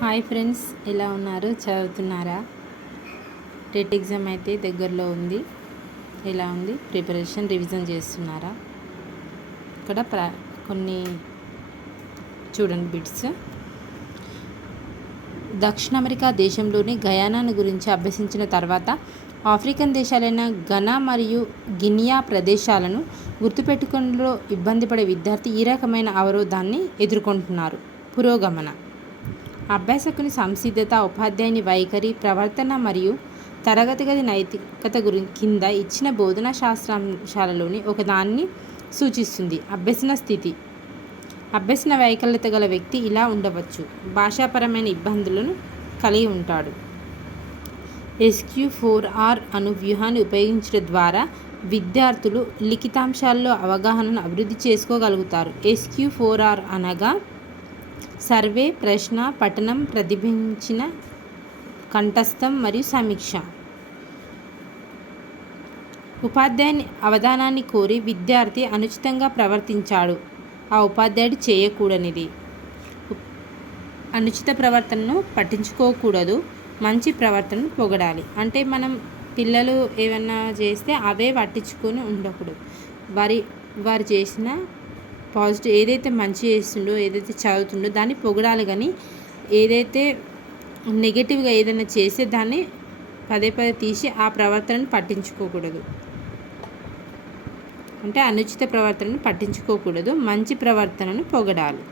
Hi friends ఎలా ఉన్నారు? చదువుతున్నారా? టెట్ ఎగ్జామ్ అయితే దగ్గరలో ఉంది. ఎలా ఉంది? ప్రిపరేషన్ రివిజన్ చేస్తున్నారా? ఇక్కడ ప్రా కొన్ని చూడండి బిట్స్. దక్షిణ అమెరికా దేశంలోని గయానాను గురించి అభ్యసించిన తర్వాత ఆఫ్రికన్ దేశాలైన ఘనా మరియు గినియా ప్రదేశాలను గుర్తుపెట్టుకోవడంలో ఇబ్బంది పడే విద్యార్థి ఈ రకమైన అవరోధాన్ని ఎదుర్కొంటున్నారు. పురోగమన అభ్యాసకుని సంసిద్ధత ఉపాధ్యాయుని వైఖరి ప్రవర్తన మరియు తరగతి గది నైతికత గురి కింద ఇచ్చిన బోధనా శాస్త్రాంశాలలోని ఒకదాన్ని సూచిస్తుంది. అభ్యసన స్థితి. అభ్యసన వైకల్యత గల వ్యక్తి ఇలా ఉండవచ్చు. భాషాపరమైన ఇబ్బందులను కలిగి ఉంటాడు. ఎస్క్యూ ఫోర్ ఆర్ అను వ్యూహాన్ని ఉపయోగించడం ద్వారా విద్యార్థులు లిఖితాంశాల్లో అవగాహనను అభివృద్ధి చేసుకోగలుగుతారు. ఎస్క్యూ ఫోర్ ఆర్ అనగా సర్వే ప్రశ్న పఠనం ప్రతిబింబించిన కంఠస్థం మరియు సమీక్ష. ఉపాధ్యాయుని అవధానాన్ని కోరి విద్యార్థి అనుచితంగా ప్రవర్తించాడు. ఆ ఉపాధ్యాయుడు చేయకూడనిది. అనుచిత ప్రవర్తనను పట్టించుకోకూడదు. మంచి ప్రవర్తనను పొగడాలి. అంటే మనం పిల్లలు ఏమన్నా చేస్తే అవే పట్టించుకొని ఉండకూడదు. వారి వారు చేసిన పాజిటివ్ ఏదైతే మంచి చేస్తుండో ఏదైతే చదువుతుండో దాన్ని పొగడాలి కానీ ఏదైతే నెగిటివ్గా ఏదైనా చేస్తే దాన్ని పదే పదే తీసి ఆ ప్రవర్తనను పట్టించుకోకూడదు. అంటే అనుచిత ప్రవర్తనను పట్టించుకోకూడదు. మంచి ప్రవర్తనను పొగడాలి.